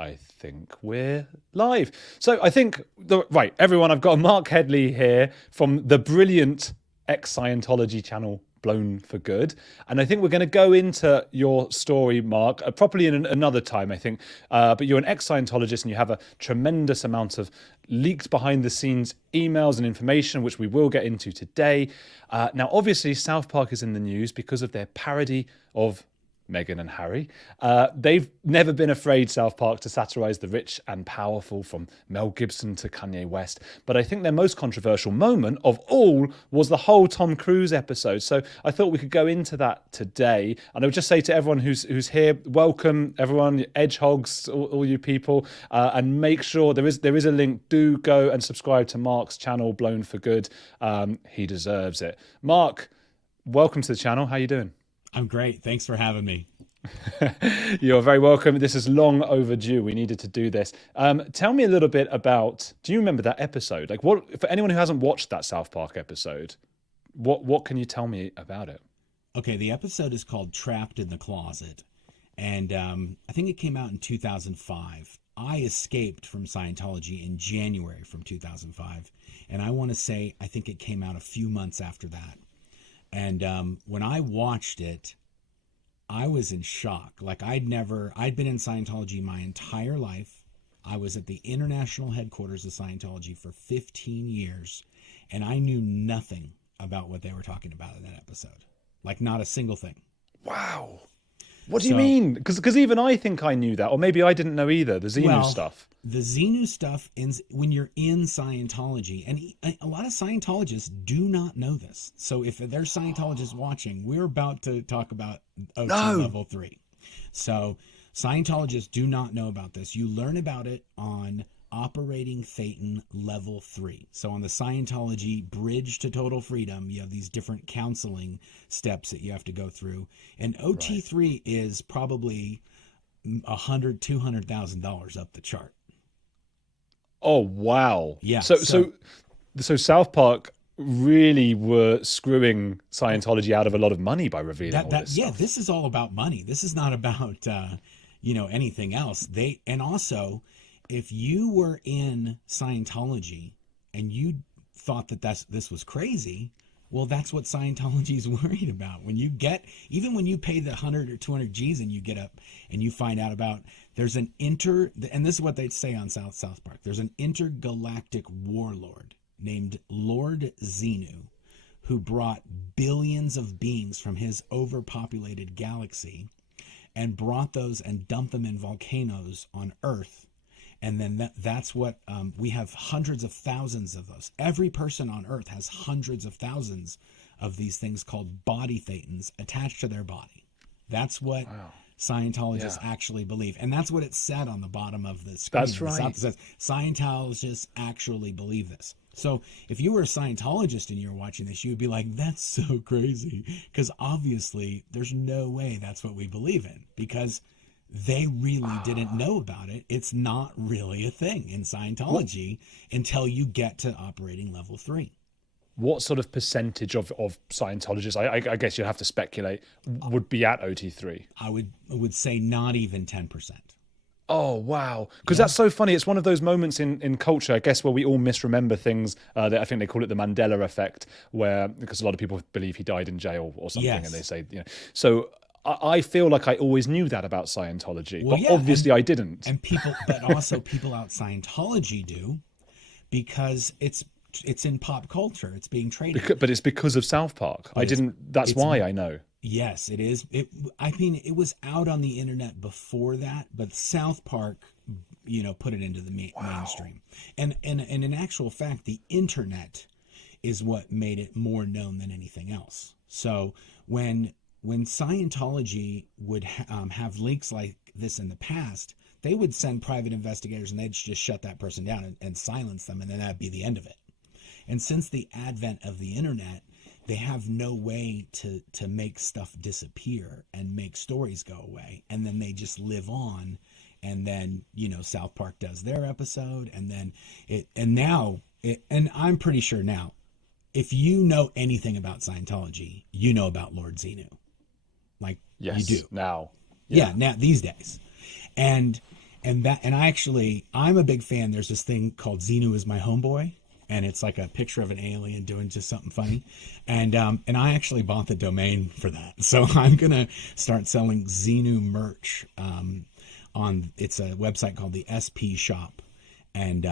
I think we're live. So I think, right, everyone, I've got Marc Headley here from the brilliant ex-Scientology channel Blown for Good. And I think we're going to go into your story, Marc, properly in another time, I think. But you're an ex-Scientologist and you have a tremendous amount of leaked behind the scenes emails and information, which we will get into today. Now, obviously, South Park is in the news because of their parody of Meghan and Harry. They've never been afraid, South Park, to satirize the rich and powerful, from Mel Gibson to Kanye West. But I think their most controversial moment of all was the whole Tom Cruise episode. So I thought we could go into that today. And I would just say to everyone who's here, welcome everyone, edge hogs, all you people, and make sure there is a link. Do go and subscribe to Marc's channel, Blown for Good. He deserves it. Marc, welcome to the channel. How you doing? I'm great. Thanks for having me. You're very welcome. This is long overdue. We needed to do this. Tell me a little bit about, do you remember that episode? Like, what, for anyone who hasn't watched that South Park episode, what can you tell me about it? Okay, the episode is called Trapped in the Closet. And I think it came out in 2005. I escaped from Scientology in January from 2005. And I want to say, I think it came out a few months after that. And when I watched it, I was in shock. Like I'd been in Scientology my entire life. I was at the international headquarters of Scientology for 15 years, and I knew nothing about what they were talking about in that episode. Like not a single thing. Wow. What do you mean? Because even I think I knew that, or maybe I didn't know either, the Xenu stuff. The Xenu stuff, when you're in Scientology, and a lot of Scientologists do not know this. So if there's Scientologists watching, we're about to talk about OT level 3. So Scientologists do not know about this. You learn about it on Operating Thetan level 3. So on the Scientology bridge to total freedom, you have these different counseling steps that you have to go through. And OT3 is probably $200,000 up the chart. Oh, wow. Yeah. So South Park really were screwing Scientology out of a lot of money by revealing all this stuff. This is all about money. This is not about, anything else. And also, if you were in Scientology and you thought that this was crazy, well, that's what Scientology is worried about. Even when you pay the 100 or 200 G's and you get up and you find out about, there's and this is what they'd say on South Park, there's an intergalactic warlord named Lord Xenu who brought billions of beings from his overpopulated galaxy and brought those and dumped them in volcanoes on Earth. And then that's what we have hundreds of thousands of those. Every person on Earth has hundreds of thousands of these things called body thetans attached to their body. That's what Scientologists actually believe. And that's what it said on the bottom of the screen. That's right. It says, Scientologists actually believe this. So if you were a Scientologist and you're watching this, you would be like, that's so crazy. Because obviously there's no way that's what we believe in. Because they really didn't know about it. It's not really a thing in Scientology until you get to operating level 3. What sort of percentage of Scientologists, I guess you'd have to speculate, would be at OT3? I would say not even 10%. Oh, wow. Because that's so funny. It's one of those moments in culture, I guess, where we all misremember things. That I think they call it the Mandela effect, because a lot of people believe he died in jail or something. And they say, so I feel like I always knew that about Scientology, but obviously I didn't. But also people out Scientology do, because it's in pop culture. It's being traded. But it's because of South Park. That's why I know. Yes, it is. It was out on the internet before that, but South Park, put it into the mainstream. And in actual fact, the internet is what made it more known than anything else. So when Scientology would have leaks like this in the past, they would send private investigators and they'd just shut that person down and silence them, and then that'd be the end of it. And since the advent of the internet, they have no way to make stuff disappear and make stories go away. And then they just live on. And then, South Park does their episode, and then and I'm pretty sure now, if you know anything about Scientology, you know about Lord Xenu. Like, yes, you do. Now. Yeah, now these days. And And I'm a big fan. There's this thing called Xenu is my homeboy, and it's like a picture of an alien doing just something funny. And I actually bought the domain for that. So I'm going to start selling Xenu merch it's a website called the SP Shop. And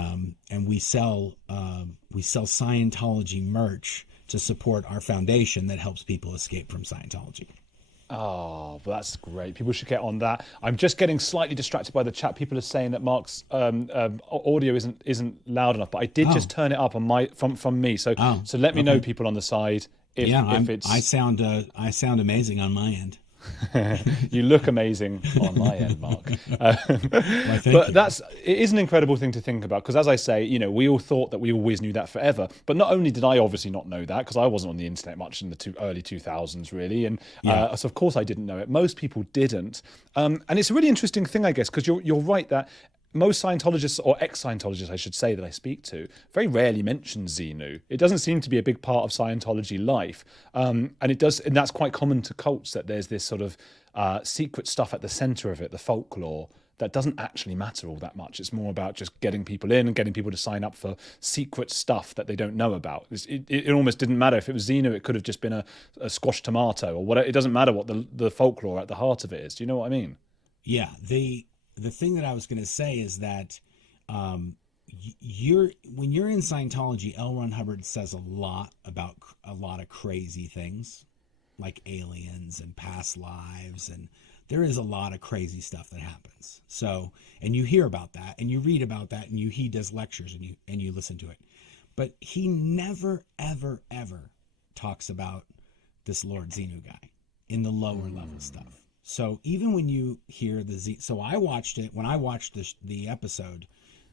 we sell Scientology merch to support our foundation that helps people escape from Scientology. Oh, well, that's great. People should get on that. I'm just getting slightly distracted by the chat. People are saying that Mark's audio isn't loud enough, but I did just turn it up on my from me. So let me know, people on the the if it's. I sound amazing on my end. You look amazing on my end, Mark. But it is an incredible thing to think about, because as I say, we all thought that we always knew that forever. But not only did I obviously not know that, because I wasn't on the internet much in the early 2000s, really, and so of course I didn't know it. Most people didn't, and it's a really interesting thing, I guess, because you're right that most Scientologists, or ex-Scientologists, I should say, that I speak to, very rarely mention Xenu. It doesn't seem to be a big part of Scientology life, and that's quite common to cults, that there's this sort of secret stuff at the center of it, the folklore, that doesn't actually matter all that much. It's more about just getting people in and getting people to sign up for secret stuff that they don't know about. It almost didn't matter if it was Xenu. It could have just been a squashed tomato or whatever. It doesn't matter what the folklore at the heart of it is. Do you know what I mean? Yeah. The thing that I was going to say is that when you're in Scientology, L. Ron Hubbard says a lot about a lot of crazy things like aliens and past lives, and there is a lot of crazy stuff that happens. So, and you hear about that and you read about that, and he does lectures and you listen to it. But he never, ever, ever talks about this Lord Xenu guy in the lower level stuff. So even when you hear so I watched it, when I watched the episode,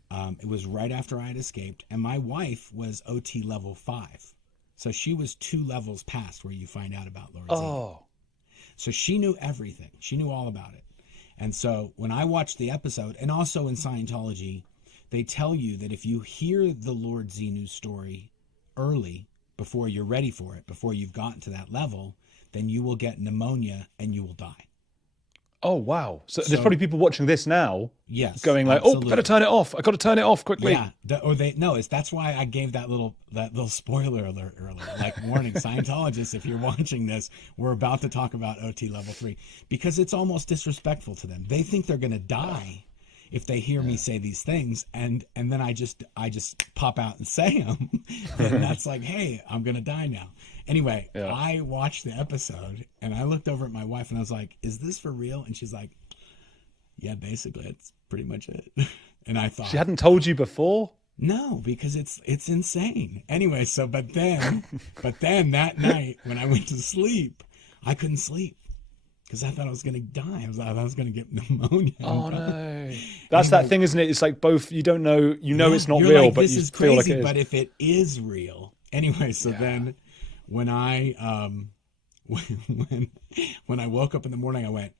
it was right after I had escaped, and my wife was OT level 5. So she was 2 levels past where you find out about Lord Xenu. So she knew everything. She knew all about it. And so when I watched the episode, and also in Scientology, they tell you that if you hear the Lord Xenu story early, before you're ready for it, before you've gotten to that level, then you will get pneummonia and you will die. Oh, wow. So there's probably people watching this now, yes, going like, absolutely. "Oh, better turn it off. I got to turn it off quickly." Yeah, that's why I gave that little spoiler alert earlier. Like, warning, Scientologists, if you're watching this, we're about to talk about OT level 3, because it's almost disrespectful to them. They think they're going to die if they hear me say these things, and then I just pop out and say them, and that's like, hey, I'm going to die now. Anyway, I watched the episode, and I looked over at my wife, and I was like, is this for real? And she's like, yeah, basically, that's pretty much it. And I thought... She hadn't told you before? No, because it's insane. Anyway, but then that night, when I went to sleep, I couldn't sleep, because I thought I was going to die. I was going to get pneumonia. Oh, no. That's that thing, isn't it? It's like both, you don't know, it's not real, like, but this you is feel crazy, like it is. But if it is real... Anyway, so then... When I when I woke up in the morning, I went,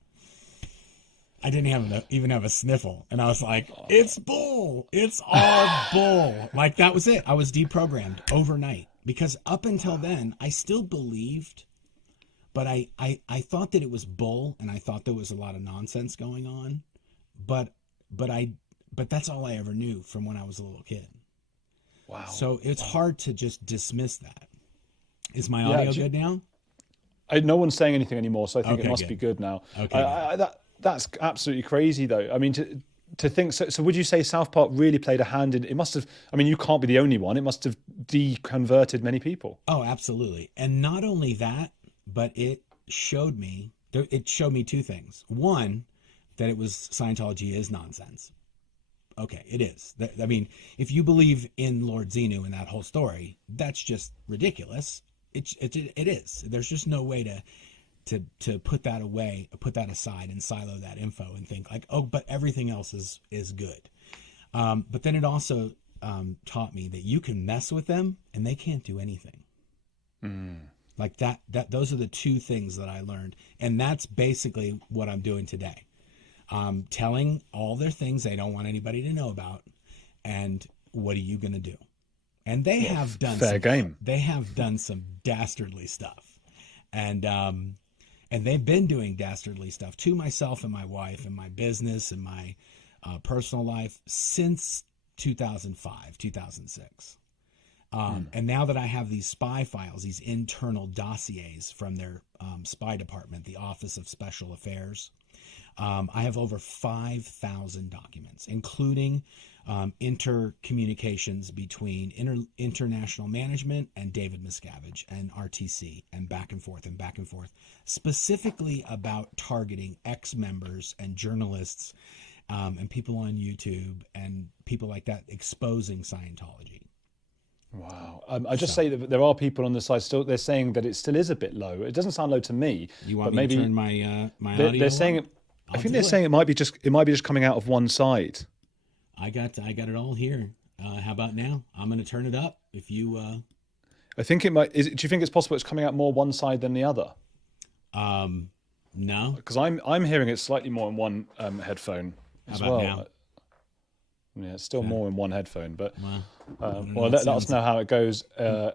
I didn't even have a sniffle, and I was like, it's bull, it's all bull. Like, that was it. I was deprogrammed overnight, because up until then I still believed, but I thought that it was bull, and I thought there was a lot of nonsense going on, but that's all I ever knew from when I was a little kid. Wow. So it's hard to just dismiss that. Is my audio good now? No one's saying anything anymore, so I think it must good. be good now. Okay. That's absolutely crazy, though. I mean, to think so. Would you say South Park really played a hand in? It must have. I mean, you can't be the only one. It must have deconverted many people. Oh, absolutely. And not only that, but it showed me 2 things. One, that Scientology is nonsense. Okay, it is. I mean, if you believe in Lord Xenu and that whole story, that's just ridiculous. It is. There's just no way to put that away, put that aside, and silo that info and think like, oh, but everything else is good. But then it also taught me that you can mess with them and they can't do anything. Like that. Those are the 2 things that I learned, and that's basically what I'm doing today. Telling all their things they don't want anybody to know about, and what are you going to do? And they have done fair game. They have done some dastardly stuff, and they've been doing dastardly stuff to myself and my wife and my business and my personal life since 2005, 2006. And now that I have these spy files, these internal dossiers from their spy department, the Office of Special Affairs, I have over 5,000 documents, including intercommunications between international management and David Miscavige and RTC, and back and forth, specifically about targeting ex-members and journalists and people on YouTube and people like that exposing Scientology. Wow. I just say that there are people on the side still, they're saying that it still is a bit low. It doesn't sound low to me. You want but me maybe to turn my audio they're saying on? I think they're saying it might be just coming out of one side. I got it all here. How about now? I'm going to turn it up. If you, I think it might. Do you think it's possible it's coming out more one side than the other? No, because I'm hearing it slightly more in one headphone as well. Now? Yeah, it's still more in one headphone, but well, let us know how it goes.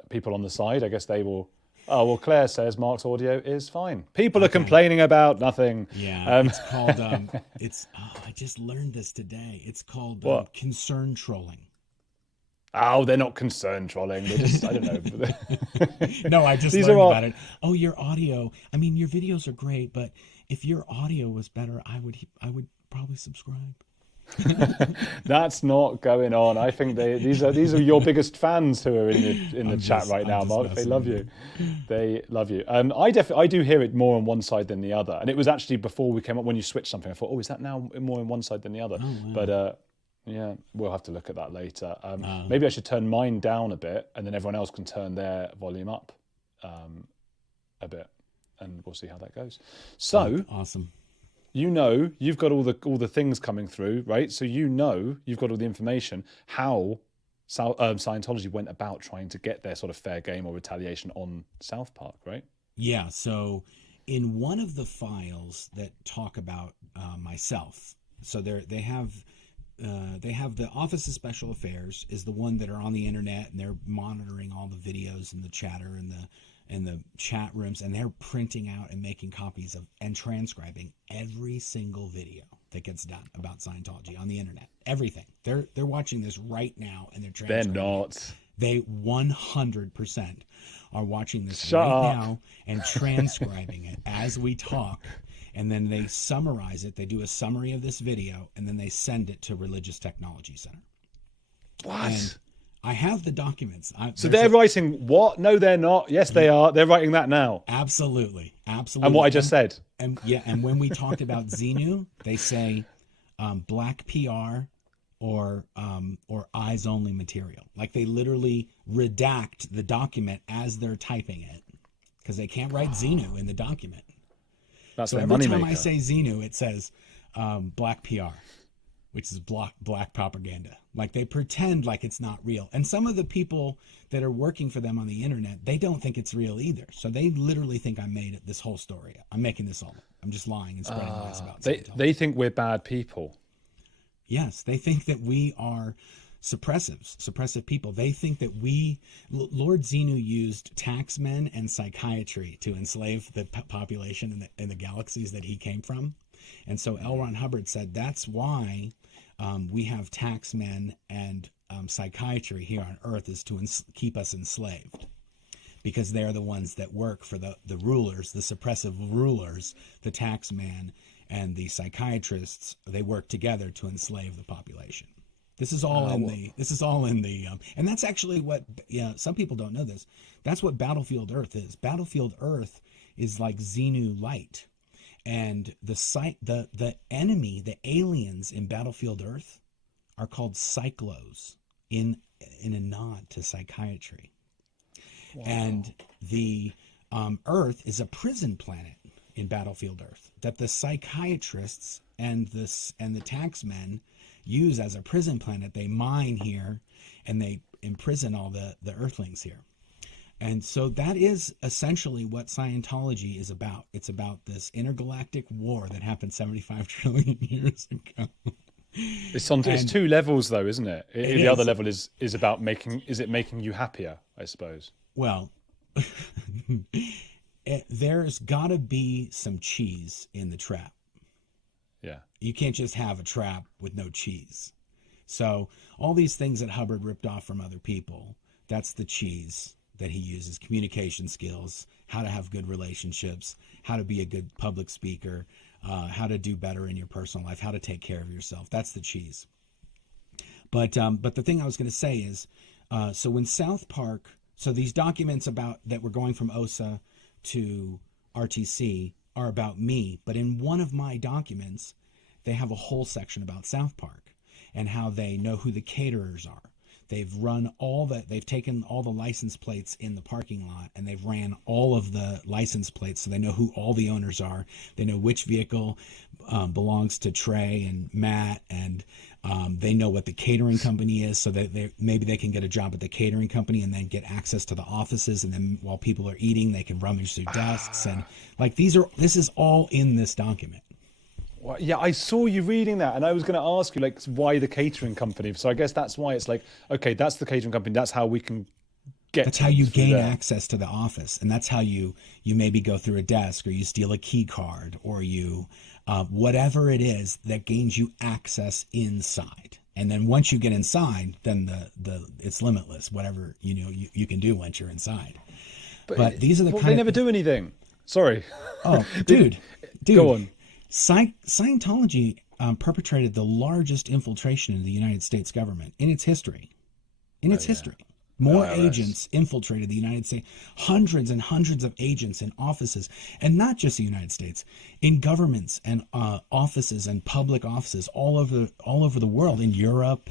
People on the side, I guess they will. Oh, well, Claire says Mark's audio is fine. People are complaining about nothing. Yeah, it's called, I just learned this today. It's called concern trolling. Oh, they're not concern trolling. They're just, I don't know. No, I just learned about it. Oh, your audio. I mean, your videos are great, but if your audio was better, I would probably subscribe. That's not going on. I think these are your biggest fans who are in the chat right now, Mark. They love you. They love you. I do hear it more on one side than the other. And it was actually before we came up when you switched something. I thought, is that now more on one side than the other? Oh, wow. But yeah, we'll have to look at that later. Maybe I should turn mine down a bit, and then everyone else can turn their volume up a bit, and we'll see how that goes. So awesome. You've got all the things coming through, right? So you've got all the information how Scientology went about trying to get their sort of fair game or retaliation on South Park, right? Yeah. So in one of the files that talk about myself, so they have the Office of Special Affairs is the one that are on the internet, and they're monitoring all the videos and the chatter and the chat rooms, and they're printing out and making copies of and transcribing every single video that gets done about Scientology on the internet. Everything. They're watching this right now, and they're transcribing. They're not. They 100% are watching this Shut right up. now and transcribing it as we talk. And then they summarize it. They do a summary of this video, and then they send it to Religious Technology Center. What? And I have the documents. So they're writing what? No, they're not. Yes, they are. They're writing that now. Absolutely. And what I just said. And when we talked about Xenu, they say black PR or eyes only material. Like they literally redact the document as they're typing it because they can't write Xenu in the document. That's so their every time moneymaker. I say Xenu, it says black PR, which is black propaganda. Like they pretend like it's not real. And some of the people that are working for them on the internet, they don't think it's real either. So they literally think I made this whole story up. I'm making this all up. I'm just lying and spreading lies about Scientology. They think we're bad people. Yes, they think that we are suppressive people. They think that Lord Xenu used taxmen and psychiatry to enslave the population in the galaxies that he came from. And so L. Ron Hubbard said that's why we have taxmen and psychiatry here on Earth is to keep us enslaved. Because they're the ones that work for the rulers, the suppressive rulers, the taxman and the psychiatrists. They work together to enslave the population. This is all in the and that's actually what some people don't know this. That's what Battlefield Earth is. Battlefield Earth is like Xenu light. And the enemy, the aliens in Battlefield Earth are called cyclos in a nod to psychiatry. Wow. And the Earth is a prison planet in Battlefield Earth that the psychiatrists and the taxmen use as a prison planet. They mine here and they imprison all the earthlings here. And so that is essentially what Scientology is about. It's about this intergalactic war that happened 75 trillion years ago. It's two levels though, isn't it? The other level is about making you happier, I suppose. Well, there's got to be some cheese in the trap. Yeah. You can't just have a trap with no cheese. So all these things that Hubbard ripped off from other people, that's the cheese that he uses. Communication skills, how to have good relationships, how to be a good public speaker, how to do better in your personal life, how to take care of yourself. That's the cheese. But the thing I was going to say is, so when South Park, so these documents about that were going from OSA to RTC are about me, but in one of my documents, they have a whole section about South Park and how they know who the caterers are. They've taken all the license plates in the parking lot, and they've ran all of the license plates, so they know who all the owners are. They know which vehicle belongs to Trey and Matt, and they know what the catering company is, so that maybe they can get a job at the catering company and then get access to the offices, and then while people are eating, they can rummage through desks. And like this is all in this document. Well, yeah, I saw you reading that, and I was going to ask you, like, why the catering company? So I guess that's why it's like, okay, that's the catering company. That's how we can get. That's how you gain access to the office, and that's how you maybe go through a desk, or you steal a key card, or you whatever it is that gains you access inside. And then once you get inside, then the it's limitless. Whatever you can do once you're inside. But these are the kind they never do anything. Sorry. Oh, dude. Go on. Scientology perpetrated the largest infiltration in the United States government in its history. More agents infiltrated the United States, hundreds and hundreds of agents in offices, and not just the United States, in governments and offices and public offices all over the world, in Europe,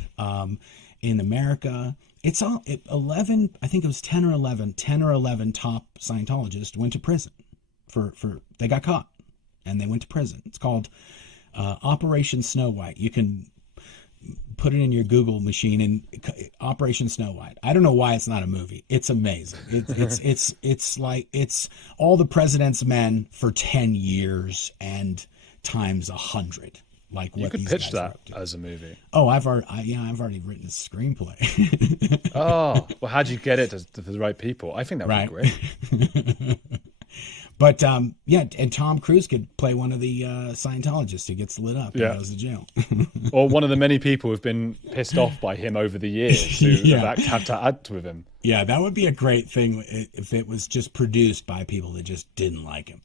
in America. It's all 11. I think it was 10 or 11 top Scientologists went to prison for they got caught. And they went to prison. It's called Operation Snow White. You can put it in your Google machine and Operation Snow White. I don't know why it's not a movie. It's amazing. It's like it's all the president's men for 10 years and times 100. Like what you could these pitch guys that wrote to. as a movie. Oh, I've already written a screenplay. Oh, well, how'd you get it to the right people? I think that would be great. But yeah, and Tom Cruise could play one of the Scientologists who gets lit up and goes to jail. Or one of the many people who've been pissed off by him over the years who have to act with him. Yeah, that would be a great thing if it was just produced by people that just didn't like him.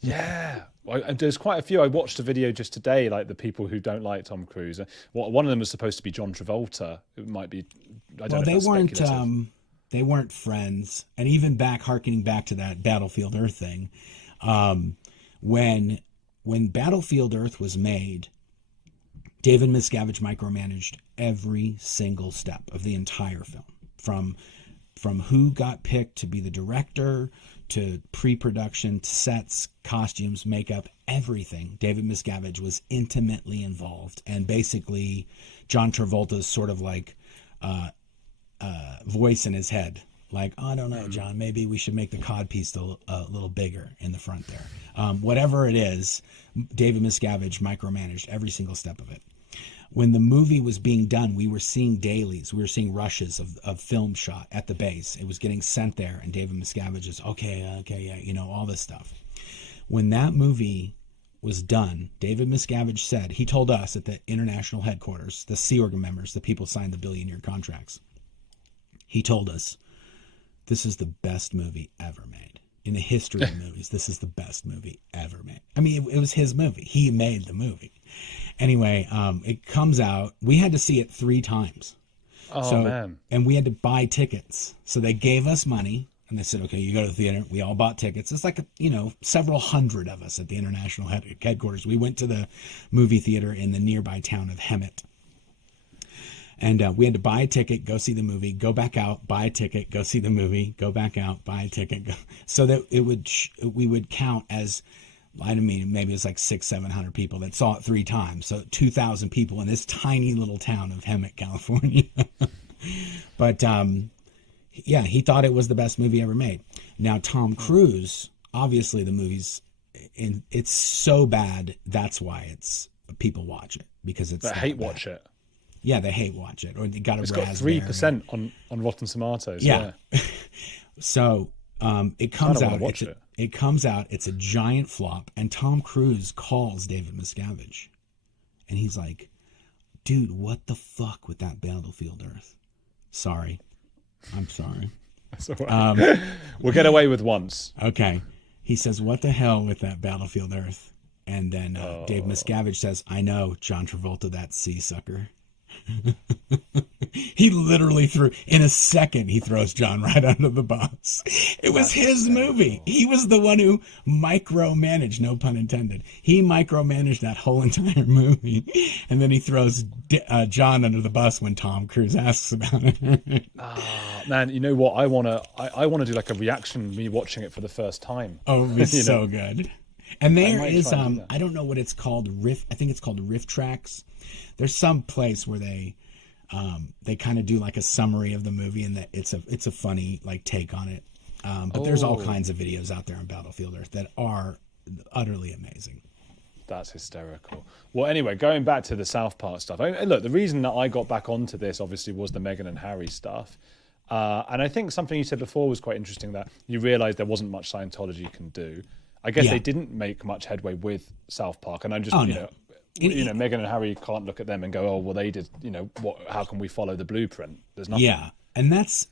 Yeah. Well, there's quite a few. I watched a video just today, like the people who don't like Tom Cruise. One of them was supposed to be John Travolta. It might be, I don't know if that's speculative. They weren't friends. And even harkening back to that Battlefield Earth thing, when Battlefield Earth was made, David Miscavige micromanaged every single step of the entire film, from who got picked to be the director, to pre-production, to sets, costumes, makeup, everything. David Miscavige was intimately involved. And basically, John Travolta's sort of like voice in his head, like, oh, I don't know, John, maybe we should make the codpiece a little bigger in the front there. Whatever it is, David Miscavige micromanaged every single step of it. When the movie was being done, we were seeing dailies. We were seeing rushes of film shot at the base. It was getting sent there, and David Miscavige is, okay, yeah, all this stuff. When that movie was done, David Miscavige said, he told us at the international headquarters, the Sea Org members, the people signed the billion-year contracts, he told us, this is the best movie ever made. In the history of movies, this is the best movie ever made. I mean, it was his movie. He made the movie. Anyway, it comes out. We had to see it 3 times. Oh, man. And we had to buy tickets. So they gave us money, and they said, okay, you go to the theater. We all bought tickets. It's like, several hundred of us at the international headquarters. We went to the movie theater in the nearby town of Hemet. And we had to buy a ticket, go see the movie, go back out, buy a ticket, go see the movie, go back out, buy a ticket, so that we would count as, I don't mean, maybe it was like 600-700 people that saw it 3 times. So 2,000 people in this tiny little town of Hemet, California. But yeah, he thought it was the best movie ever made. Now Tom Cruise, obviously the movie's, it's so bad. That's why people watch it, because it's. They hate watch it. Yeah, they hate watch it, or they got a It's raspberry. got 3% on Rotten Tomatoes. Yeah. So it comes out. It comes out. It's a giant flop, and Tom Cruise calls David Miscavige And he's like, dude, what the fuck with that Battlefield Earth? Sorry. I'm sorry. That's all right. We'll get away with once. Okay. He says, what the hell with that Battlefield Earth? And then Dave Miscavige says, I know, John Travolta, that sea sucker. He literally in a second, he throws John right under the bus. It was his movie. He was the one who micromanaged, no pun intended. He micromanaged that whole entire movie. And then he throws John under the bus when Tom Cruise asks about it. Man, you know what? I wanna do like a reaction, me watching it for the first time. Oh, it was so good. And there is, I don't know what it's called, I think it's called Riff Tracks. There's some place where they kind of do like a summary of the movie, and that it's a funny like take on it. But there's all kinds of videos out there on Battlefield Earth that are utterly amazing. That's hysterical. Well, anyway, going back to the South Park stuff. Look, the reason that I got back onto this obviously was the Meghan and Harry stuff. And I think something you said before was quite interesting, that you realised there wasn't much Scientology can do. I guess they didn't make much headway with South Park, and I'm just Meghan and Harry can't look at them and go, oh well, they did, how can we follow the blueprint? There's nothing. Yeah, and that's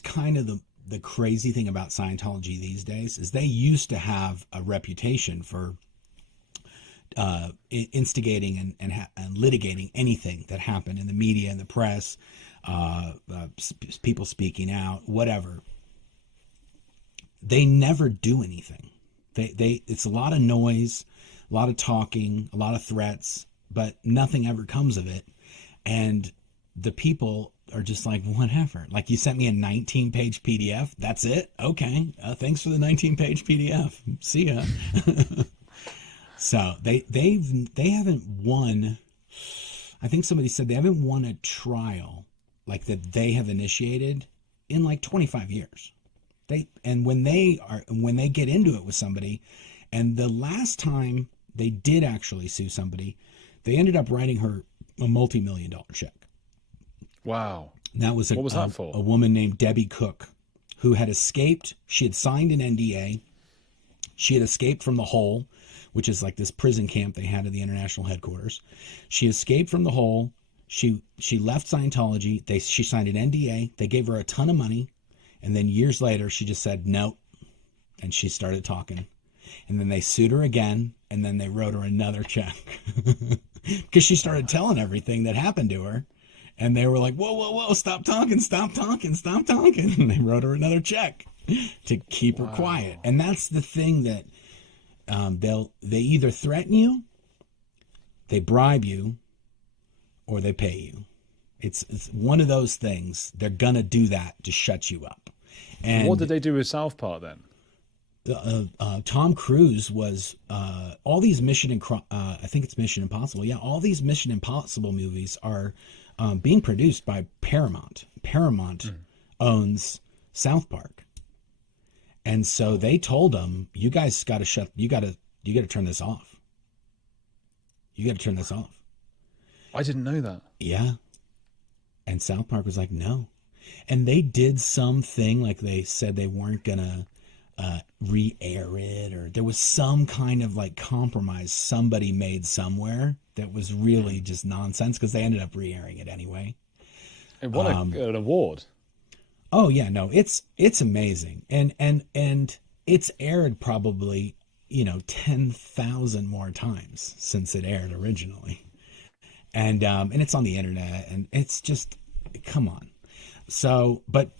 kind of the crazy thing about Scientology these days is they used to have a reputation for instigating and litigating anything that happened in the media and the press, people speaking out, whatever. They never do anything. It's a lot of noise, a lot of talking, a lot of threats, but nothing ever comes of it. And the people are just like, whatever. Like, you sent me a 19-page PDF. That's it? Okay. Thanks for the 19-page PDF. See ya. So they haven't won. I think somebody said they haven't won a trial like that they have initiated in like 25 years. When they get into it with somebody, and the last time they did actually sue somebody, they ended up writing her a multi-million-dollar check. Wow. And that was what was that for? A woman named Debbie Cook, who had escaped. She had signed an NDA. She had escaped from the Hole, which is like this prison camp they had at the international headquarters. She escaped from the Hole. She left Scientology. She signed an NDA. They gave her a ton of money. And then years later, she just said, no. And she started talking. And then they sued her again. And then they wrote her another check. Because she started telling everything that happened to her. And they were like, whoa, stop talking. And they wrote her another check to keep her quiet. And that's the thing that they either threaten you, they bribe you, or they pay you. It's one of those things. They're going to do that to shut you up. And what did they do with South Park then? Tom Cruise was all these I think it's Mission Impossible. Yeah, all these Mission Impossible movies are being produced by Paramount. Paramount owns South Park, and so they told him, "You guys got to you got to turn this off. You got to turn this off." I didn't know that. Yeah, and South Park was like, "No." And they did something like they said they weren't gonna re-air it, or there was some kind of like compromise somebody made somewhere that was really just nonsense, because they ended up re-airing it anyway. And what an award! Oh yeah, no, it's amazing, and it's aired probably 10,000 more times since it aired originally, and it's on the internet, and it's just, come on. So, but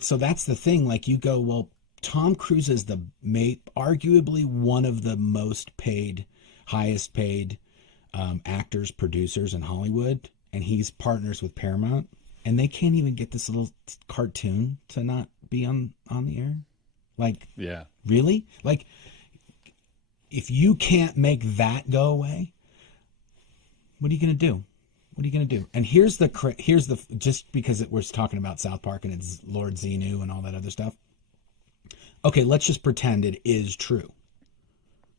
so that's the thing. Like, you go, well, Tom Cruise is arguably one of the highest paid actors, producers in Hollywood, and he's partners with Paramount, and they can't even get this little cartoon to not be on the air. Like, yeah, really? Like, if you can't make that go away, what are you going to do? What are you going to do? And here's the just because we're talking about South Park and it's Lord Xenu and all that other stuff. Okay, let's just pretend it is true.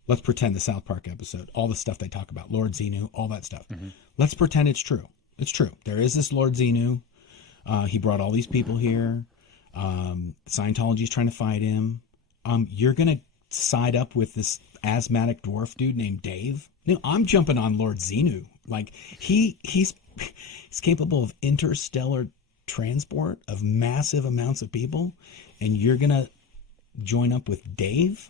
Let's pretend the South Park episode, all the stuff they talk about, Lord Xenu, all that stuff. Mm-hmm. Let's pretend it's true. It's true. There is this Lord Xenu. He brought all these people here. Scientology is trying to fight him. You're going to side up with this asthmatic dwarf dude named Dave No, I'm jumping on Lord Xenu. Like he's capable of interstellar transport of massive amounts of people, and you're gonna join up with Dave?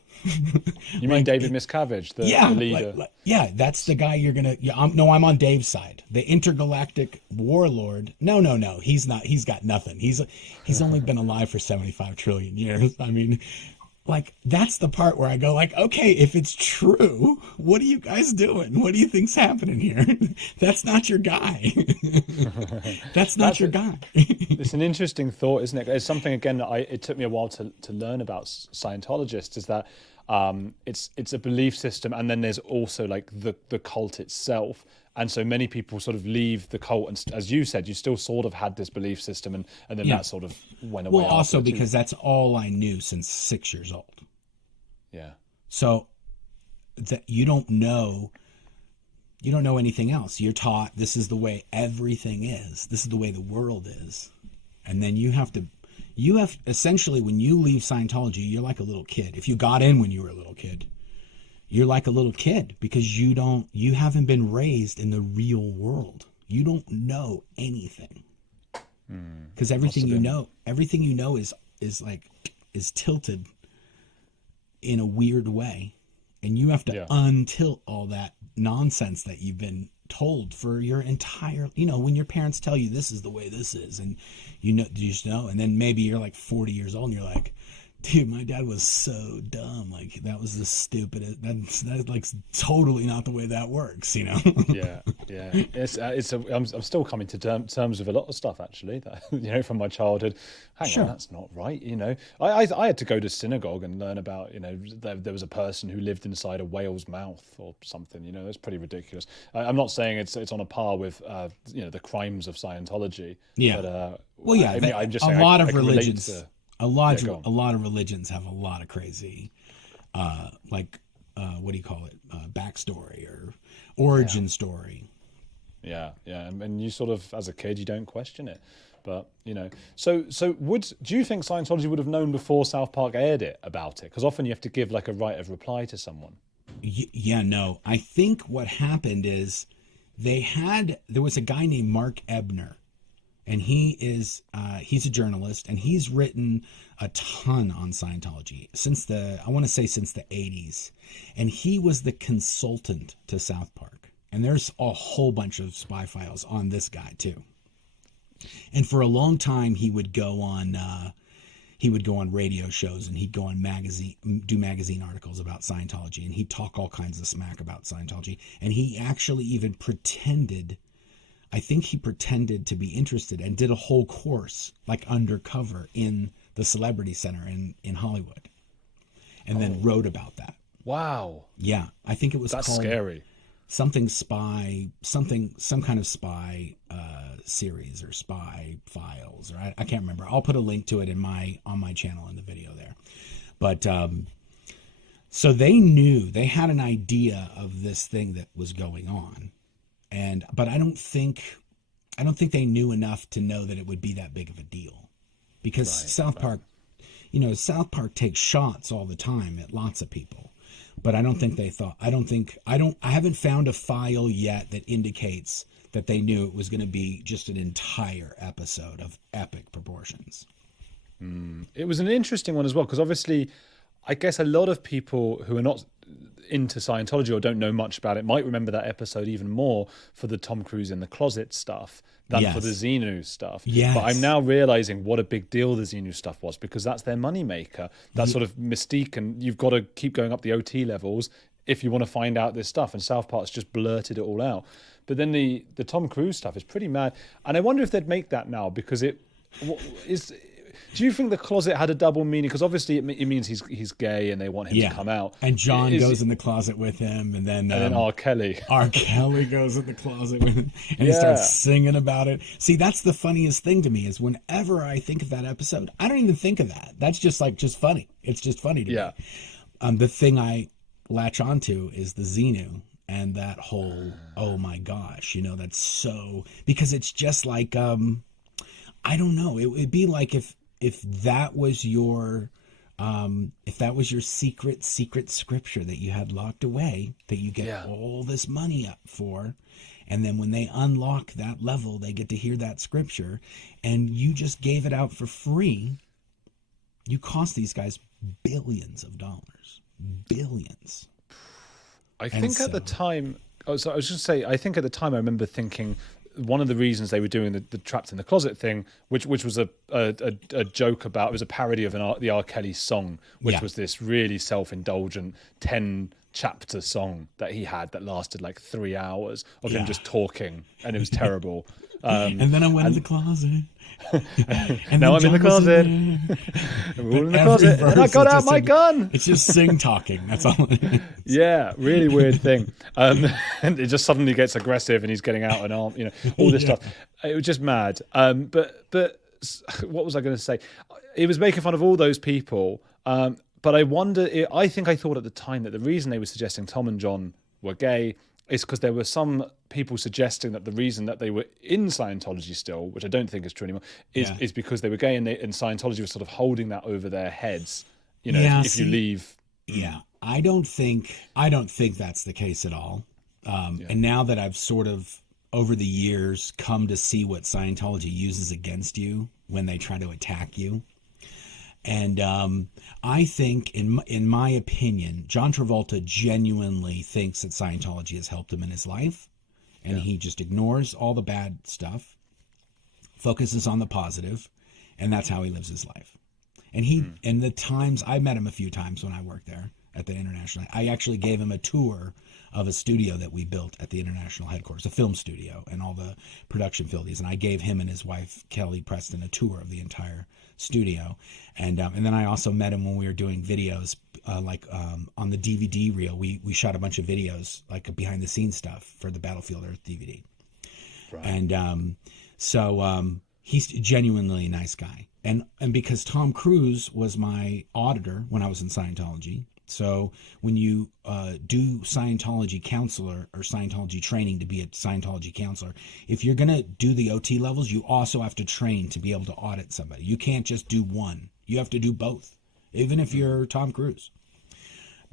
You mean David Miscavige, the leader? Yeah, that's the guy you're gonna. Yeah, I'm on Dave's side. The intergalactic warlord. No. He's not. He's got nothing. He's only been alive for 75 trillion years. I mean, like that's the part where I go like, okay, if it's true, what are you guys doing? What do you think's happening here? That's not your guy. That's not your guy. It's an interesting thought, isn't it? It's something again that it took me a while to learn about Scientologists. Is that it's a belief system, and then there's also like the cult itself. And so many people sort of leave the cult, and as you said, you still sort of had this belief system, and then that sort of went away. Well, also because that's all I knew since 6 years old. Yeah. So that you don't know anything else. You're taught this is the way everything is. This is the way the world is. And then you have essentially, when you leave Scientology, you're like a little kid. If you got in when you were a little kid, you're like a little kid because you haven't been raised in the real world. You don't know anything. Because everything you know is tilted in a weird way. And you have to untilt all that nonsense that you've been told for your entire, when your parents tell you this is the way this is, and you just know, and then maybe you're like 40 years old and you're like, dude, my dad was so dumb. Like that was the stupidest. That's like totally not the way that works, Yeah. I'm still coming to terms with a lot of stuff actually that from my childhood. Hang on, that's not right. I had to go to synagogue and learn about there was a person who lived inside a whale's mouth or something. It's pretty ridiculous. I'm not saying it's on a par with the crimes of Scientology. Yeah. But I'm just saying a lot of religions. A lot of religions have a lot of crazy, what do you call it? Backstory or origin story. Yeah. And you sort of, as a kid, you don't question it. But, so do you think Scientology would have known before South Park aired it about it? Because often you have to give like a right of reply to someone. No. I think what happened is there was a guy named Marc Ebner. And he's a journalist, and he's written a ton on Scientology since the 80s. And he was the consultant to South Park. And there's a whole bunch of spy files on this guy too. And for a long time, he would go on radio shows, and he'd go on do magazine articles about Scientology, and he'd talk all kinds of smack about Scientology. And he actually even pretended to be interested and did a whole course like undercover in the Celebrity Center in Hollywood, and then wrote about that. Wow. Yeah, I think it was called scary. Some kind of spy series or spy files, or I can't remember. I'll put a link to it on my channel in the video there. But so they had an idea of this thing that was going on. But I don't think they knew enough to know that it would be that big of a deal, because South Park takes shots all the time at lots of people, but I don't think they thought. I haven't found a file yet that indicates that they knew it was going to be just an entire episode of epic proportions. It was an interesting one as well, because obviously, I guess a lot of people who are not into Scientology or don't know much about it might remember that episode even more for the Tom Cruise in the closet stuff than for the Xenu stuff. Yes. But I'm now realizing what a big deal the Xenu stuff was, because that's their moneymaker. That sort of mystique, and you've got to keep going up the OT levels if you want to find out this stuff. And South Park's just blurted it all out. But then the Tom Cruise stuff is pretty mad. And I wonder if they'd make that now, because it is... Do you think the closet had a double meaning? Because obviously it means he's gay and they want him to come out. And John goes in the closet with him, and then R. Kelly. R. Kelly goes in the closet with him, and he starts singing about it. See, that's the funniest thing to me, is whenever I think of that episode, I don't even think of that. That's just funny. It's just funny to me. The thing I latch onto is the Xenu and that whole, oh my gosh, that's so, because it's just like, I don't know. It would be like if that was your if that was your secret scripture that you had locked away, that you get Yeah. all this money up for, and then when they unlock that level, they get to hear that scripture, and you just gave it out for free, you cost these guys billions of dollars. Billions. I think at the time, I was just going to say, I think at the time I remember thinking one of the reasons they were doing the trapped in the closet thing, which was a joke about, it was a parody of the R. Kelly song, which was this really self-indulgent 10-chapter song that he had that lasted like 3 hours of him just talking, and it was terrible. And then I went in the closet. And now I'm in the closet. We're all in the closet. And I got out my gun. It's just sing talking. That's all it is. Yeah, really weird thing. And it just suddenly gets aggressive, and he's getting out an arm. All this stuff. It was just mad. But what was I going to say? He was making fun of all those people. But I wonder. I think I thought at the time that the reason they were suggesting Tom and John were gay is because there were some people suggesting that the reason that they were in Scientology still, which I don't think is true anymore, is because they were gay, and Scientology was sort of holding that over their heads. If you leave. Yeah, I don't think that's the case at all. And now that I've sort of over the years come to see what Scientology uses against you when they try to attack you. And I think, in my opinion, John Travolta genuinely thinks that Scientology has helped him in his life, and he just ignores all the bad stuff, focuses on the positive, and that's how he lives his life. And and the times, I met him a few times when I worked there at the International. I actually gave him a tour of a studio that we built at the International headquarters, a film studio, and all the production facilities. And I gave him and his wife, Kelly Preston, a tour of the entire studio. And then I also met him when we were doing videos, on the DVD reel. We shot a bunch of videos, like behind the scenes stuff for the Battlefield Earth DVD. Right. And so he's genuinely a nice guy. And because Tom Cruise was my auditor when I was in Scientology. So when you do Scientology counselor or Scientology training to be a Scientology counselor, if you're going to do the OT levels, you also have to train to be able to audit somebody. You can't just do one. You have to do both, even if you're Tom Cruise.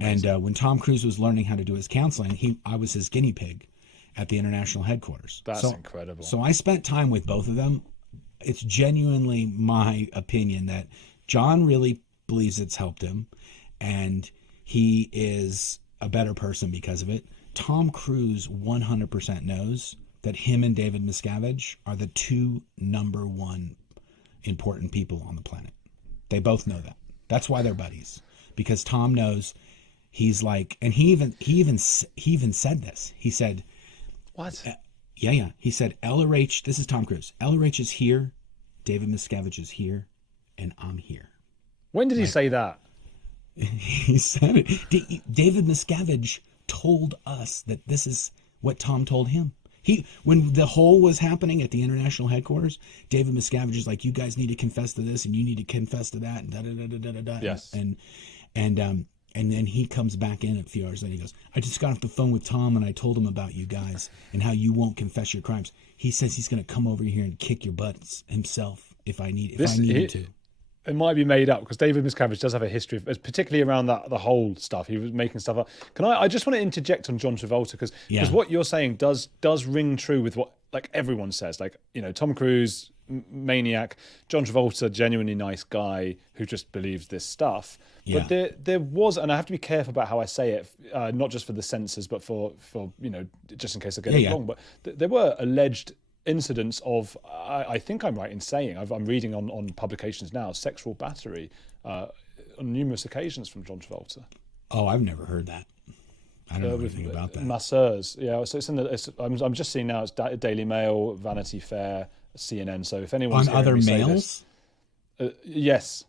And when Tom Cruise was learning how to do his counseling, I was his guinea pig at the International headquarters. That's incredible. So I spent time with both of them. It's genuinely my opinion that John really believes it's helped him, and he is a better person because of it. Tom Cruise 100% knows that him and David Miscavige are the two number one important people on the planet. They both know that. That's why they're buddies, because Tom knows he's like, and he even said this. He said, "What? Yeah. He said, LRH, this is Tom Cruise. LRH is here, David Miscavige is here, and I'm here." When did he say that? He said it. David Miscavige told us that this is what Tom told him. When the whole was happening at the International headquarters, David Miscavige is like, "You guys need to confess to this, and you need to confess to that, and da da da da da da." Yes. And then he comes back in a few hours later. He goes, "I just got off the phone with Tom, and I told him about you guys and how you won't confess your crimes. He says he's going to come over here and kick your butts himself if I need him to." It might be made up, because David Miscavige does have a history of, particularly around the whole stuff. He was making stuff up. I just want to interject on John Travolta, because what you're saying does ring true with what everyone says. Tom Cruise, maniac. John Travolta, genuinely nice guy who just believes this stuff. Yeah. But there was, and I have to be careful about how I say it, not just for the censors, but for just in case I get it wrong. But there were alleged incidents of, I think I'm right in saying, I'm reading on publications now, sexual battery on numerous occasions from John Travolta. Oh, I've never heard that. I don't know anything about that. Masseurs, yeah. So I'm just seeing now, it's Daily Mail, Vanity Fair, CNN. So if anyone's on other males, yes.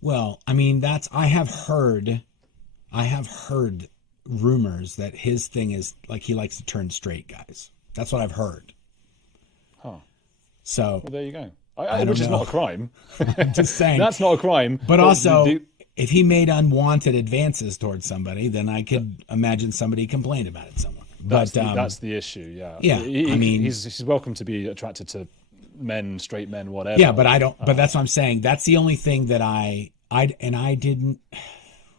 Well, I mean, I have heard rumors that his thing is like he likes to turn straight guys. That's what I've heard. Huh. So well, there you go. Which is not a crime. I'm just saying that's not a crime. But also, if he made unwanted advances towards somebody, then I could imagine somebody complained about it somewhere. That's the issue. Yeah. Yeah. He's welcome to be attracted to men, straight men, whatever. Yeah, but I don't. But that's what I'm saying. That's the only thing that I I didn't.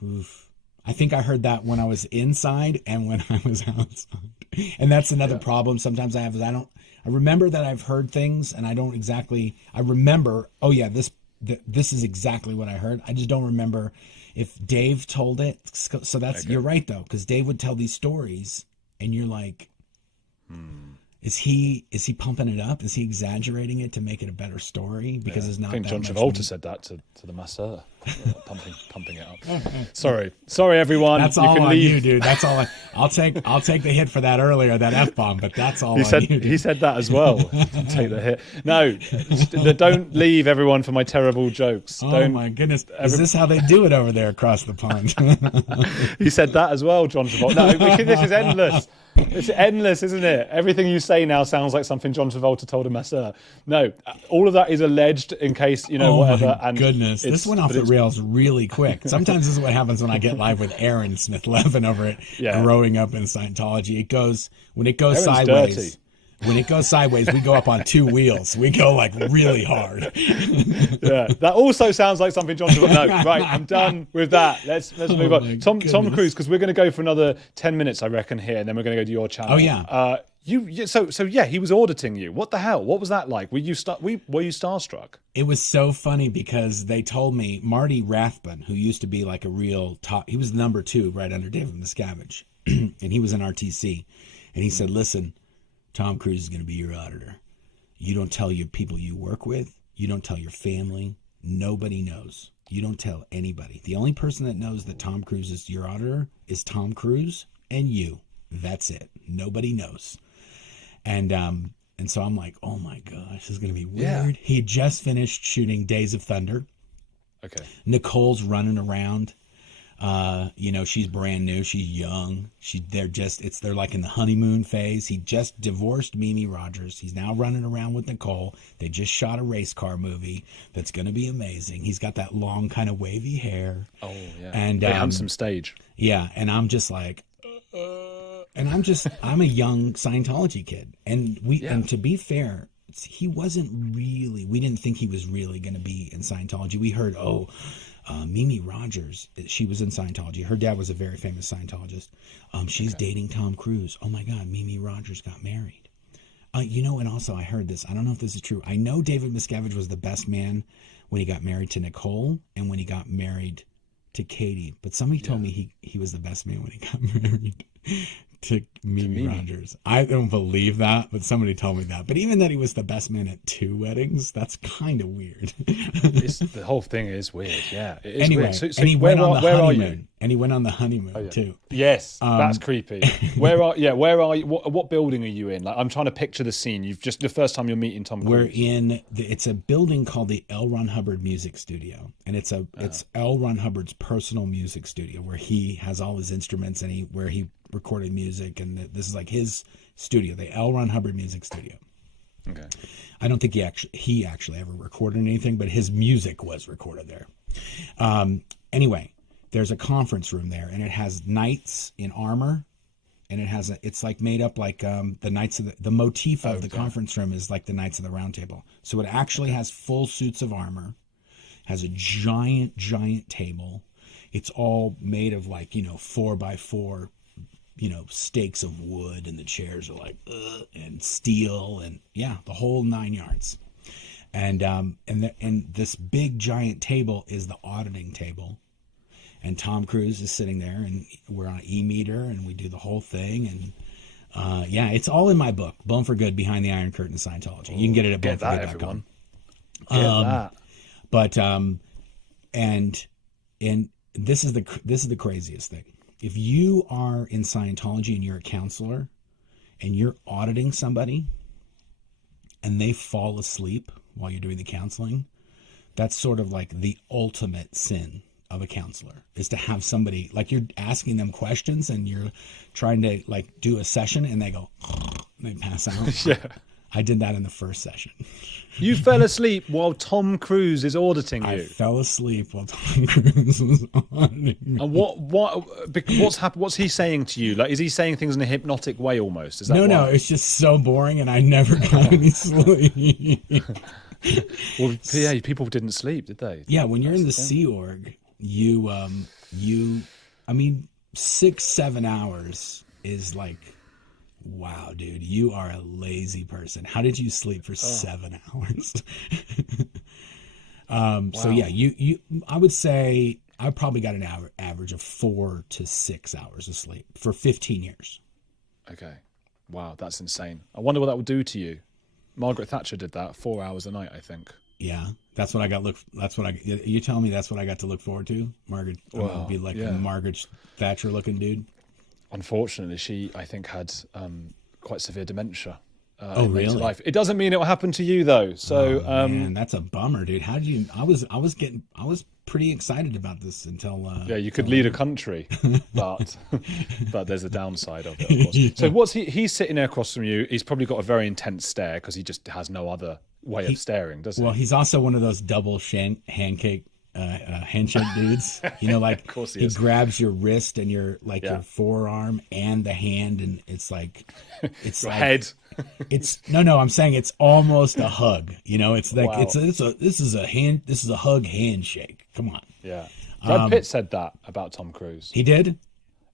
Oof. I think I heard that when I was inside and when I was outside. And that's another problem sometimes I have is I remember that I've heard things and I don't exactly, I remember, oh yeah, this is exactly what I heard. I just don't remember if Dave told it. So that's, you're right though, because Dave would tell these stories and you're like, is he pumping it up? Is he exaggerating it to make it a better story? Because it's not. I think that John much Travolta said that to the masseur, pumping it up. Sorry, everyone. That's all on you, dude. That's all. I'll take the hit for that earlier, that F-bomb. But that's all. He said that as well. Take the hit. No, don't leave everyone for my terrible jokes. Oh my goodness! Is this how they do it over there across the pond? He said that as well, John Travolta. No, this is endless. It's endless, isn't it? Everything you say now sounds like something John Travolta told a masseur. No, all of that is alleged in case, whatever. My goodness. This went off the rails really quick. Sometimes this is what happens when I get live with Aaron Smith-Levin over at Growing Up in Scientology. When it goes Aaron's sideways. dirty. When it goes sideways, we go up on two wheels. We go like really hard. Yeah, that also sounds like something John Travolta. No, right, I'm done with that. Let's move on. Tom Cruise, because we're going to go for another 10 minutes, I reckon, here, and then we're going to go to your channel. Oh yeah. He was auditing you. What the hell? What was that like? Were you starstruck? It was so funny because they told me Marty Rathbun, who used to be like a real top, he was number 2 right under David Miscavige, and he was in RTC, and he said, "Listen, Tom Cruise is going to be your auditor. You don't tell your people you work with. You don't tell your family. Nobody knows. You don't tell anybody. The only person that knows that Tom Cruise is your auditor is Tom Cruise and you. That's it. Nobody knows." And so I'm like, oh my gosh, this is going to be weird. Yeah. He had just finished shooting Days of Thunder. Okay. Nicole's running around. She's brand new. She's young. They're like in the honeymoon phase. He just divorced Mimi Rogers. He's now running around with Nicole. They just shot a race car movie that's going to be amazing. He's got that long kind of wavy hair. Oh yeah. And handsome stage. Yeah. And I'm just like, I'm a young Scientology kid. And and to be fair, we didn't think he was really going to be in Scientology. We heard, Mimi Rogers, she was in Scientology. Her dad was a very famous Scientologist. She's dating Tom Cruise. Oh my God, Mimi Rogers got married. And also I heard this. I don't know if this is true. I know David Miscavige was the best man when he got married to Nicole and when he got married to Katie. But somebody told me he was the best man when he got married to Mimi Rogers. I don't believe that, but somebody told me that. But even that he was the best man at 2 weddings, that's kind of weird. The whole thing is weird, yeah. It is anyway, weird. So and he went on the honeymoon. Are you? And he went on the honeymoon too. Yes, that's creepy. Where are you? What building are you in? Like, I'm trying to picture the scene. You've just the first time you're meeting Tom Cruise. It's a building called the L. Ron Hubbard Music Studio, and it's L. Ron Hubbard's personal music studio where he has all his instruments and where he recorded music, and this is like his studio, the L. Ron Hubbard Music Studio. Okay. I don't think he actually ever recorded anything, but his music was recorded there. Anyway, there's a conference room there, and it has knights in armor, and it's like made up like the knights of the motif of the conference room is like the Knights of the Round Table. So it actually has full suits of armor, has a giant table. It's all made of 4x4 stakes of wood, and the chairs are like and steel, and the whole 9 yards. And this big giant table is the auditing table, and Tom Cruise is sitting there, and we're on an e-meter, and we do the whole thing, and it's all in my book, Blown for Good: Behind the Iron Curtain of Scientology. You can get it at blownforgood.com. But and this is the craziest thing. If you are in Scientology and you're a counselor and you're auditing somebody and they fall asleep while you're doing the counseling, that's sort of like the ultimate sin of a counselor, is to have somebody, like, you're asking them questions and you're trying to do a session and they go, and they pass out. Yeah. I did that in the first session. You fell asleep while Tom Cruise is auditing you. I fell asleep while Tom Cruise was auditing me. And what's he saying to you? Like, is he saying things in a hypnotic way almost? Is that no, it's just so boring, and I never got any sleep. Well, yeah, people didn't sleep, did they? Yeah, when you're in the thing. Sea Org, you I mean, 6-7 hours is like, wow, dude, you are a lazy person. How did you sleep for 7 hours? So yeah, I would say I probably got an average of 4 to 6 hours of sleep for 15 years. Okay. Wow, that's insane. I wonder what that would do to you. Margaret Thatcher did that 4 hours a night, I think. Yeah, that's what I got. You telling me that's what I got to look forward to? Margaret, I'm gonna be like a Margaret Thatcher looking dude. Unfortunately, she, I think, had quite severe dementia. Oh, in later really? life. It doesn't mean it will happen to you though. So, man, that's a bummer, dude. How did you? I was pretty excited about this until. Yeah, you could lead a country, but there's a downside of it, of course. Yeah. So what's he's sitting there across from you. He's probably got a very intense stare because he just has no other way of staring, does he? Well, he's also one of those double handshake dudes. You know, like Of course he he is. grabs your wrist and your your forearm and the hand, and it's like it's Your like, head. It's no. I'm saying it's almost a hug. You know, it's like Wow. this is a hug handshake. Come on. Yeah. Brad Pitt said that about Tom Cruise. He did.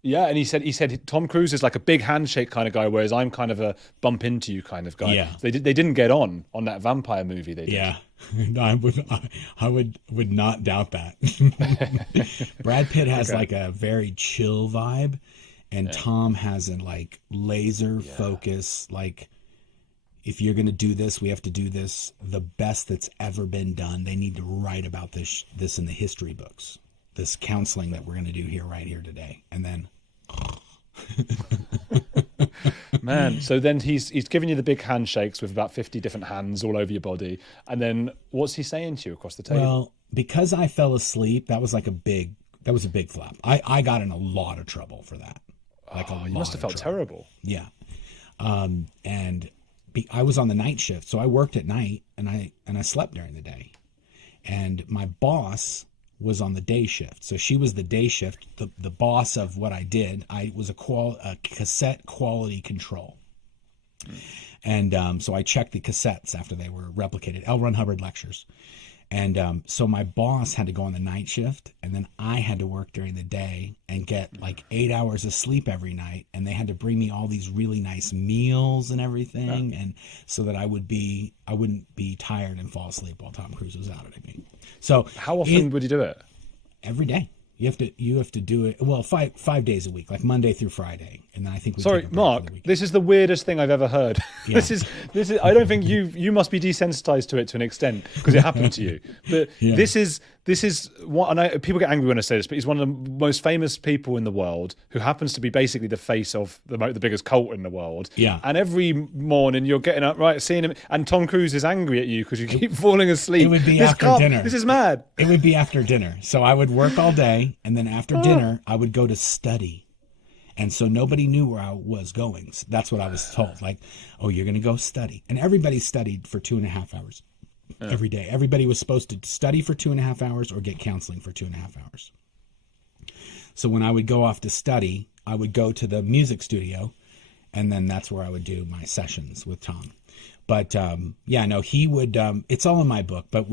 Yeah, and he said Tom Cruise is like a big handshake kind of guy, whereas I'm kind of a bump into you kind of guy. Yeah. They didn't get on that vampire movie they did. Yeah, I would not doubt that. Brad Pitt has like a very chill vibe, and Tom has a like laser focus. Like, if you're gonna do this, we have to do this the best that's ever been done. They need to write about this in the history books. This counseling that we're gonna do right here today, and then. Man, so then he's giving you the big handshakes with about 50 different hands all over your body, and then what's he saying to you across the table? Well, because I fell asleep, that was a big flop. I got in a lot of trouble for that. You must have felt terrible. Yeah, I was on the night shift, so I worked at night and I slept during the day, and my boss was on the day shift. So she was the day shift, the boss of what I did. I was a cassette quality control. And so I checked the cassettes after they were replicated, L. Ron Hubbard lectures. And so my boss had to go on the night shift, and then I had to work during the day and get like 8 hours of sleep every night. And they had to bring me all these really nice meals and everything, and so that I wouldn't be tired and fall asleep while Tom Cruise was out at me. So How often would you do it? every day. You have to do it. Well, five days a week, like Monday through Friday, and then I think. Sorry, Mark. This is the weirdest thing I've ever heard. Yeah. This is. I don't think you must be desensitized to it to an extent because it happened to you. But Yeah. this is what. And people get angry when I say this, but he's one of the most famous people in the world who happens to be basically the face of the biggest cult in the world. Yeah. And every morning you're getting up, right, seeing him, and Tom Cruise is angry at you because you keep falling asleep. It would be after dinner. This is mad. It would be after dinner. So I would work all day, and then after dinner, I would go to study. And so nobody knew where I was going. So that's what I was told. Like, oh, you're going to go study. And everybody studied for 2.5 hours every day. Everybody was supposed to study for 2.5 hours or get counseling for 2.5 hours. So when I would go off to study, I would go to the music studio, and then that's where I would do my sessions with Tom. But he would. It's all in my book. But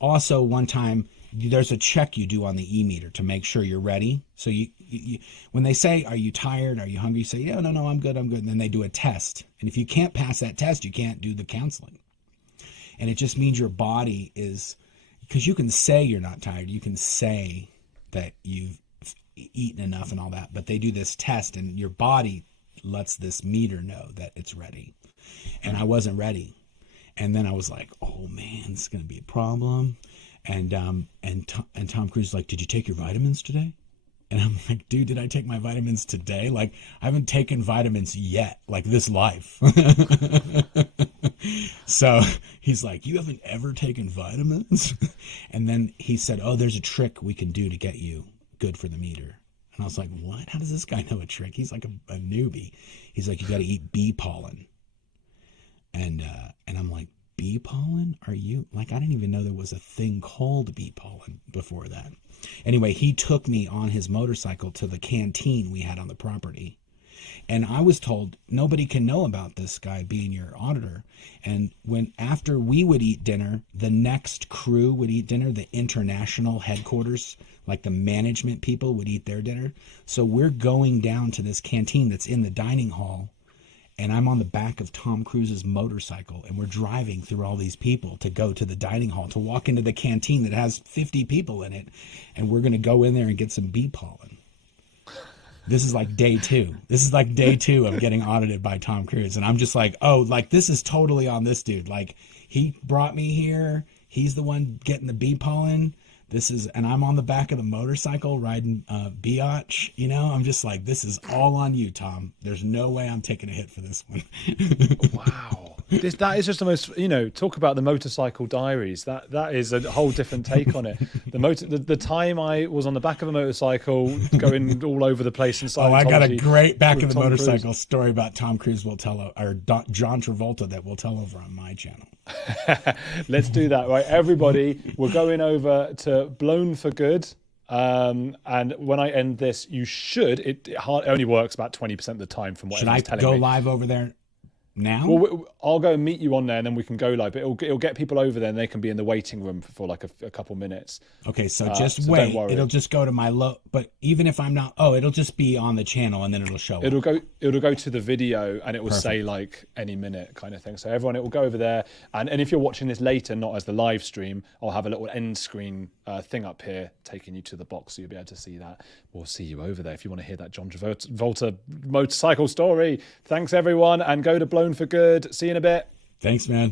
also one time, there's a check you do on the e-meter to make sure you're ready. So you when they say, "Are you tired? Are you hungry?" You say, "Yeah, no, I'm good. And then they do a test. And if you can't pass that test, you can't do the counseling. And it just means your body is, because you can say you're not tired. You can say that you've eaten enough and all that. But they do this test, and your body lets this meter know that it's ready. And I wasn't ready. And then I was like, oh man, this is going to be a problem. And Tom Cruise is like, did you take your vitamins today? And I'm like, dude, did I take my vitamins today? Like, I haven't taken vitamins yet, like this life. So he's like, you haven't ever taken vitamins? And then he said, oh, there's a trick we can do to get you good for the meter. And I was like, what? How does this guy know a trick? He's like a newbie. He's like, you got to eat bee pollen. And I'm like, bee pollen? Are you like, I didn't even know there was a thing called bee pollen before that. Anyway, he took me on his motorcycle to the canteen we had on the property. And I was told nobody can know about this guy being your auditor. And when after we would eat dinner, the next crew would eat dinner, the international headquarters, like the management people would eat their dinner. So we're going down to this canteen that's in the dining hall, and I'm on the back of Tom Cruise's motorcycle, and we're driving through all these people to go to the dining hall, to walk into the canteen that has 50 people in it, and we're going to go in there and get some bee pollen. This is like day 2. This is like day 2 of getting audited by Tom Cruise. And I'm just like, oh, like this is totally on this dude. Like he brought me here. He's the one getting the bee pollen. And I'm on the back of the motorcycle riding biatch, you know. I'm just like, this is all on you, Tom. There's no way I'm taking a hit for this one. Wow. That is just the most, you know, talk about the motorcycle diaries. That is a whole different take on it. The time I was on the back of a motorcycle going all over the place in Scientology. Oh, I got a great back of the Tom motorcycle Cruise. Story about Tom Cruise or John Travolta that we'll tell over on my channel. Let's do that, right? Everybody, we're going over to Blown for Good. And when I end this, you should, it only works about 20% of the time from what everyone's telling me. Should I go live over there now? Well, I'll go and meet you on there, and then we can go live. But it'll get people over there, and they can be in the waiting room for like a couple minutes. Okay, so just wait. It'll just go to my but even if I'm not, it'll just be on the channel, and then it'll show. It'll go to the video, and it will say like any minute kind of thing. So everyone, it will go over there, and if you're watching this later, not as the live stream, I'll have a little end screen thing up here taking you to the box, so you'll be able to see that. We'll see you over there if you want to hear that John Travolta motorcycle story. Thanks everyone, and go to Blown for Good. See you in a bit. Thanks, man.